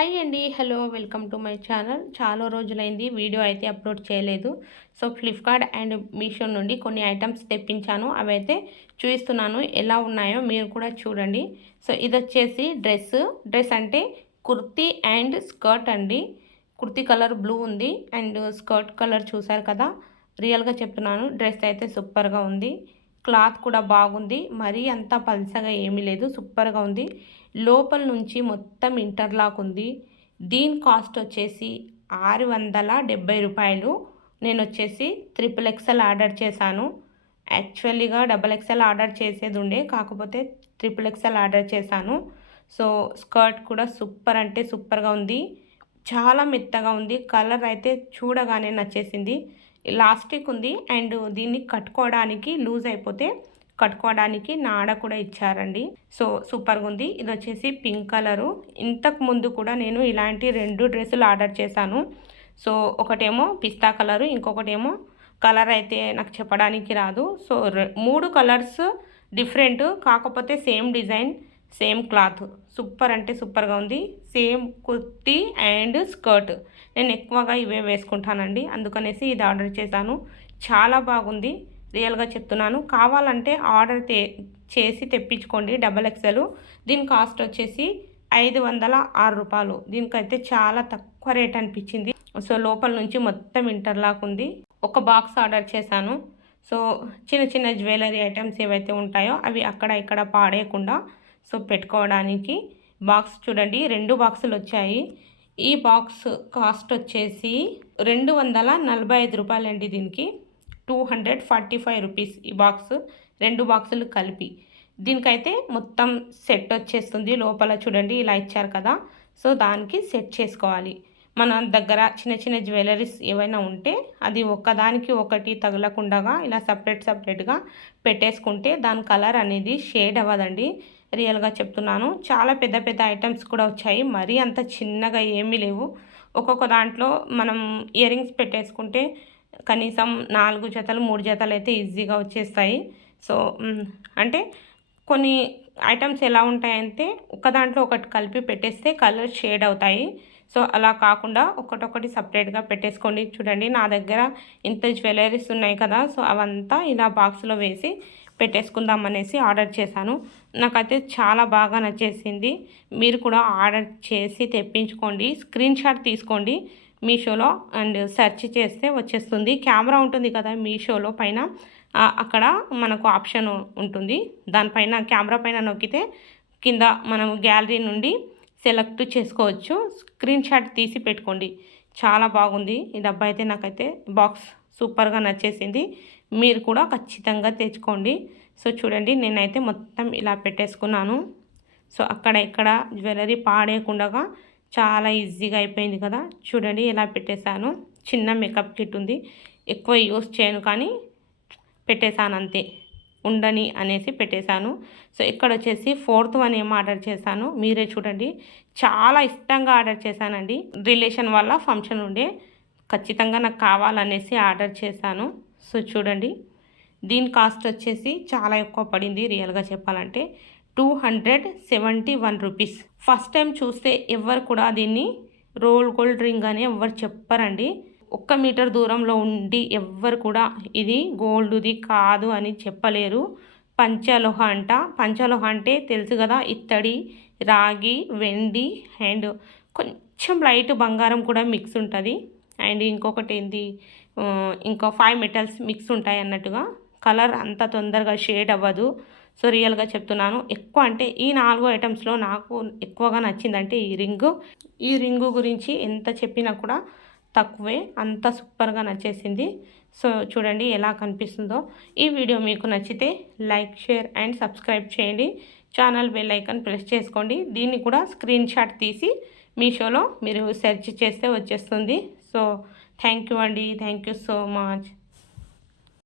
Hi అండి hello welcome to my channel చాలా రోజులైంది వీడియో అయితే అప్లోడ్ చేయలేదు. సో ఫ్లిప్కార్ట్ అండ్ మీషో నుండి కొన్ని ఐటమ్స్ తెప్పించాను. అవి అయితే చూపిస్తున్నాను ఎలా ఉన్నాయో మీరు కూడా చూడండి. సో ఇది వచ్చేసి డ్రెస్ డ్రెస్ అంటే కుర్తీ అండ్ స్కర్ట్ అండి. కుర్తీ కలర్ బ్లూ ఉంది అండ్ స్కర్ట్ కలర్ చూసారు కదా? రియల్గా చెప్తున్నాను డ్రెస్ అయితే సూపర్గా ఉంది. క్లాత్ కూడా బాగుంది. మరీ అంత పల్సగా ఏమీ లేదు. సూపర్గా ఉంది. లోపల నుంచి మొత్తం ఇంటర్లాక్ ఉంది. దీని కాస్ట్ వచ్చేసి ఆరు వందల డెబ్బై రూపాయలు. నేను వచ్చేసి త్రిపుల్ ఎక్సెల్ ఆర్డర్ చేశాను. యాక్చువల్లీగా డబల్ ఎక్సెల్ ఆర్డర్ చేసేది ఉండే. కాకపోతే ట్రిపుల్ ఎక్సెల్ ఆర్డర్ చేశాను. సో స్కర్ట్ కూడా సూపర్ అంటే సూపర్గా ఉంది. చాలా మెత్తగా ఉంది. కలర్ అయితే చూడగానే నచ్చేసింది. లాస్టిక్ ఉంది. అండ్ దీన్ని కట్టుకోవడానికి లూజ్ అయిపోతే కట్టుకోవడానికి నాడ కూడా ఇచ్చారండి. సో సూపర్గా ఉంది. ఇది వచ్చేసి పింక్ కలరు. ఇంతకు ముందు కూడా నేను ఇలాంటి రెండు డ్రెస్సులు ఆర్డర్ చేశాను. సో ఒకటేమో పిస్తా కలరు ఇంకొకటేమో కలర్ అయితే నాకు చెప్పడానికి రాదు. సో మూడు కలర్స్ డిఫరెంట్ కాకపోతే same design. Same cloth. Super అంటే సూపర్గా ఉంది. Same kurti and skirt. నేను ఎక్కువగా ఇవే వేసుకుంటానండి. అందుకనేసి ఇది ఆర్డర్ చేశాను. చాలా బాగుంది. రియల్గా చెప్తున్నాను. కావాలంటే ఆర్డర్ తే చేసి తెప్పించుకోండి. Double XL. దీని కాస్ట్ వచ్చేసి ఐదు వందల ఆరు రూపాయలు. దీనికైతే చాలా తక్కువ రేట్ అనిపించింది. సో లోపల నుంచి మొత్తం ఇంటర్లాక్ ఉంది. ఒక బాక్స్ ఆర్డర్ చేశాను. సో చిన్న చిన్న జ్యువెలరీ ఐటమ్స్ ఏవైతే ఉంటాయో అవి అక్కడ ఇక్కడ పాడేయకుండా సో పెట్టుకోవడానికి బాక్స్ చూడండి రెండు బాక్సులు వచ్చాయి. ఈ బాక్స్ కాస్ట్ వచ్చేసి రెండు వందల నలభై ఐదు రూపాయలండి దీనికి. Two hundred forty five rupees ఈ బాక్స్ రెండు బాక్సులు కలిపి. దీనికైతే మొత్తం సెట్ వచ్చేస్తుంది లోపల చూడండి ఇలా ఇచ్చారు కదా. సో దానికి సెట్ చేసుకోవాలి. మన దగ్గర చిన్న చిన్న జ్యువెలరీస్ ఏవైనా ఉంటే అది ఒక్కదానికి ఒకటి తగలకుండా ఇలా సపరేట్ సపరేట్గా పెట్టేసుకుంటే దాని కలర్ అనేది షేడ్ అవ్వదండి. రియల్గా చెప్తున్నాను. చాలా పెద్ద పెద్ద ఐటమ్స్ కూడా వచ్చాయి. మరీ అంత చిన్నగా ఏమీ లేవు. ఒక్కొక్క దాంట్లో మనం ఇయర్ రింగ్స్ పెట్టేసుకుంటే కనీసం నాలుగు జతలు మూడు జతలు అయితే ఈజీగా వచ్చేస్తాయి. సో అంటే కొన్ని ఐటమ్స్ ఎలా ఉంటాయంటే ఒక దాంట్లో ఒకటి కలిపి పెట్టేస్తే కలర్ షేడ్ అవుతాయి. సో అలా కాకుండా ఒకటొకటి సపరేట్గా పెట్టేసుకోండి. చూడండి నా దగ్గర ఇంత జ్యువెలరీస్ ఉన్నాయి కదా సో అవంతా ఇలా బాక్స్లో వేసి పెట్టేసుకుందాం అనేసి ఆర్డర్ చేశాను. నాకైతే చాలా బాగా నచ్చేసింది. మీరు కూడా ఆర్డర్ చేసి తెప్పించుకోండి. స్క్రీన్ షాట్ తీసుకోండి. మీషోలో అండ్ సెర్చ్ చేస్తే వచ్చేస్తుంది. కెమెరా ఉంటుంది కదా మీషోలో పైన. అక్కడ మనకు ఆప్షన్ ఉంటుంది. దానిపైన కెమెరా పైన నొక్కితే కింద మనం గ్యాలరీ నుండి సెలెక్ట్ చేసుకోవచ్చు. స్క్రీన్ షాట్ తీసి పెట్టుకోండి. చాలా బాగుంది. ఈ డబ్బా అయితే నాకైతే బాక్స్ సూపర్గా నచ్చేసింది. మీరు కూడా ఖచ్చితంగా తెచ్చుకోండి. సో చూడండి నేనైతే మొత్తం ఇలా పెట్టేసుకున్నాను. సో అక్కడ ఇక్కడ జ్యువెలరీ పాడేయకుండా చాలా ఈజీగా అయిపోయింది కదా. చూడండి ఎలా పెట్టేశాను. చిన్న మేకప్ కిట్ ఉంది. ఎక్కువ యూస్ చేయను కానీ పెట్టేశాను అంతే. ఉండని అనేసి పెట్టేశాను. సో ఇక్కడ వచ్చేసి ఫోర్త్ వన్ ఏమో ఆర్డర్ చేశాను. మీరే చూడండి. చాలా ఇష్టంగా ఆర్డర్ చేశానండి. రిలేషన్ వల్ల ఫంక్షన్ ఉండే. ఖచ్చితంగా నాకు కావాలనేసి ఆర్డర్ చేశాను. సో చూడండి దీని కాస్ట్ వచ్చేసి చాలా ఎక్కువ పడింది రియల్గా చెప్పాలంటే two hundred seventy one rupees. First time చూస్తే ఎవరు కూడా దీన్ని రోల్ గోల్డ్ రింగ్ అని ఎవరు చెప్పరండి. ఒక్క మీటర్ దూరంలో ఉండి ఎవ్వరు కూడా ఇది గోల్డ్ది కాదు అని చెప్పలేరు. పంచలోహ అంట. పంచలోహ అంటే తెలుసు కదా ఇత్తడి రాగి వెండి అండ్ కొంచెం లైట్ బంగారం కూడా మిక్స్ ఉంటుంది. అండ్ ఇంకొకటి ఏంటి ఇంకా ఫైవ్ మెటల్స్ మిక్స్ ఉంటాయి అన్నట్టుగా. కలర్ అంత తొందరగా షేడ్ అవ్వదు. సో రియల్గా చెప్తున్నాను. ఎక్కువ అంటే ఈ నాలుగు ఐటమ్స్లో నాకు ఎక్కువగా నచ్చిందంటే ఈ రింగు. ఈ రింగు గురించి ఎంత చెప్పినా కూడా తక్కువే. అంత సూపర్గా నచ్చేసింది. సో చూడండి ఎలా కనిపిస్తుందో. ఈ వీడియో మీకు నచ్చితే లైక్ షేర్ అండ్ సబ్స్క్రైబ్ చేయండి. ఛానల్ బెల్ ఐకాన్ ప్రెస్ చేసుకోండి. దీన్ని కూడా స్క్రీన్ షాట్ తీసి మీషోలో మీరు సెర్చ్ చేస్తే వచ్చేస్తుంది. సో థ్యాంక్ యూ అండి. Thank you so much.